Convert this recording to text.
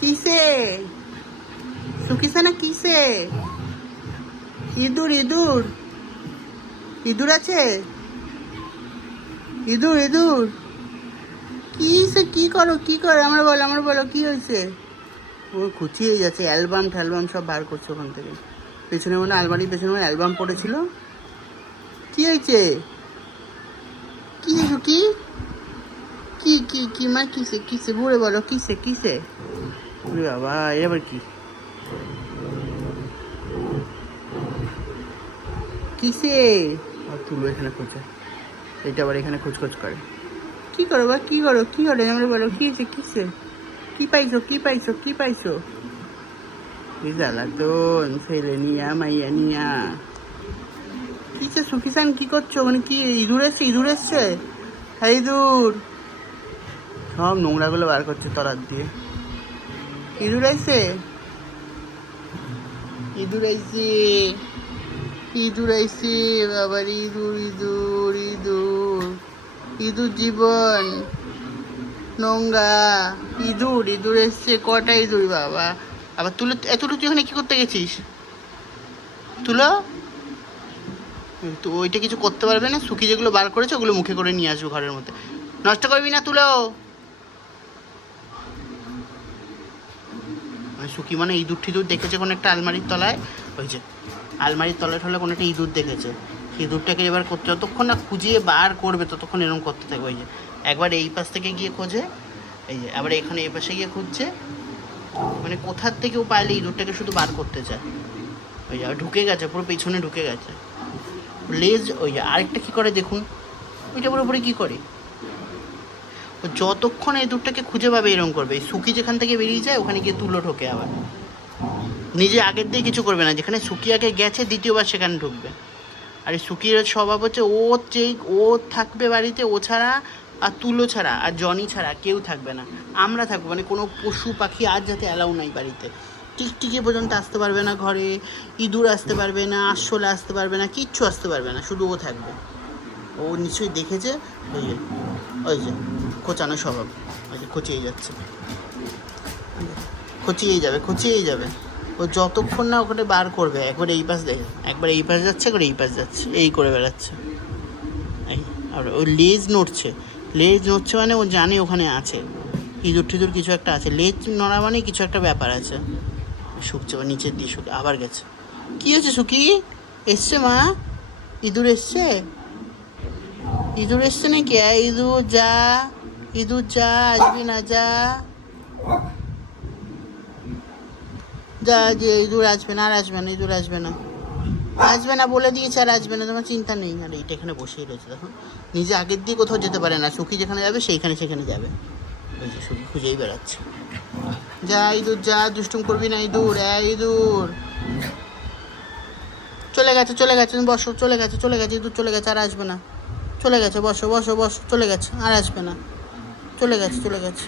কিসে শুকিছে না কিসে? ইঁদুর ইঁদুর ইঁদুর আছে? ইঁদুর ইঁদুর কিসে? কি করো কি করো আমার বলো কি হয়েছে? ও খুচিয়ে যাচ্ছে, অ্যালবাম ট্যালবাম সব বার করছে ওখান থেকে। পেছনে মনে আলমারির পেছনে মনে অ্যালবাম পড়েছিল। কি হয়েছে? কি কি কি কি কি মা কিসে কিসে বুড়ে বলো কিসে কিসে? ওরে বাবা এবার কি কিসে? আর তুলো এখানে খোঁজে, এটা আবার এখানে খোঁজ করে। কি করো বা কি করো কি করো আমরা বলো কি হয়েছে কিসে? কি পাইছো কি পাইছো কি পাইছো? এই জ্বালাতন ছেলে নিয়া মাইয়া নিয়া। কিসে সুকিসান কি করছো? মানে কি ইঁদুর এসছে? ইঁদুর এসছে? হ্যাঁ ইঁদুর সব নোংরাগুলো বার করছে তরার দিয়ে। ইঁদুর আইছে, ইঁদুর আইছে, ইঁদুর আইছে বাবার ইঁদুর ইঁদুর ইঁদুর ইঁদুর জীবন নোংরা। ইঁদুর ইঁদুর এসছে, কটা ইঁদুর বাবা। আবার তুলো এতটুকু তুই এখানে কি করতে গেছিস? তুলো তো ওইটা কিছু করতে পারবে না, শুকি যেগুলো বার করেছে ওগুলো মুখে করে নিয়ে আসবো ঘরের মধ্যে। নষ্ট করবি না তুলো। মানে শুকি মানে ইঁদুর টিঁদুর দেখেছে কোনো একটা আলমারির তলায়, ওই যে আলমারির তলায় ঠলে কোনো একটা ইঁদুর দেখেছে। ইঁদুরটাকে এবার করতে যতক্ষণ না খুঁজিয়ে বার করবে ততক্ষণ এরকম করতে থাকবে। ওই যে একবার এই পাশ থেকে গিয়ে খোঁজে, এই যে আবার এখানে এই পাশে গিয়ে খুঁজছে, মানে কোথার থেকেও পাইলে ইঁদুরটাকে শুধু বার করতে চায়। ওই যে ঢুকে গেছে, পুরো পিছনে ঢুকে গেছে লেজ। ওই যে আরেকটা কী করে দেখুন, ওইটা পুরোপুরি কী করে, ও যতক্ষণ এই ইঁদুরটাকে খুঁজে পাবে এরকম করবে। এই শুকি যেখান থেকে বেরিয়ে যায় ওখানে গিয়ে তুলো ঢোকে, আবার নিজে আগের দিয়ে কিছু করবে না, যেখানে শুকি আগে গেছে দ্বিতীয়বার সেখানে ঢুকবে। আর এই শুকির স্বভাব হচ্ছে ও চেক ও থাকবে বাড়িতে, ও ছাড়া আর তুলো ছাড়া আর জনি ছাড়া কেউ থাকবে না। আমরা থাকবো, মানে কোনো পশু পাখি আর যাতে অ্যালাউ নাই বাড়িতে। টিকটিকি পর্যন্ত আসতে পারবে না ঘরে, ইঁদুর আসতে পারবে না, আরশোলা আসতে পারবে না, কিচ্ছু আসতে পারবে না, শুধু ও থাকবে। ও নিশ্চয়ই দেখেছে, ওই যে ওই যে খোঁচানো স্বভাব, ওই যে খোঁচিয়ে যাচ্ছে, খোঁচিয়েই যাবে খোঁচিয়েই যাবে। ও যতক্ষণ না ওখানে বার করবে, একবার এই পাশ দেখে একবার এই পাশ যাচ্ছে, একবার এই পাশ যাচ্ছে, এই করে বেড়াচ্ছে। এই আর ও লেজ নড়ছে, লেজ নড়ছে মানে ও জানে ওখানে আছে ইঁদুর টিঁদুর কিছু একটা আছে। লেজ নড়া মানে কিছু একটা ব্যাপার আছে। শুকছে বা নিচের দিয়ে শুকে আবার গেছে। কী হয়েছে শুকি? এসছে মা? ইঁদুর এসছে? ইঁদুর এসছে নাকি? ইঁদুর যা, ইঁদুর যা, আসবি না যা, যা যে ইঁদুর আসবে না, আর আসবে না, ইঁদুর আসবে না, আসবে না বলে দিয়েছে, আর আসবে না, তোমার চিন্তা নেই। আর এইটা এখানে বসেই রয়েছে দেখো, নিজে আগের দিয়ে কোথাও যেতে পারে না, সুখী যেখানে যাবে সেইখানে সেখানে যাবে। ওই যে সুখী খুঁজেই বেড়াচ্ছে। যা ইঁদুর যা, দুষ্টুম করবি না ইঁদুর। ইঁদুর চলে গেছে চলে গেছে, বসো, চলে গেছে চলে গেছে, ইঁদুর চলে গেছে, আর আসবে না, চলে গেছে, বসো বসো বসো, চলে গেছে আর আসবে না, চলে গেছে চলে গেছে।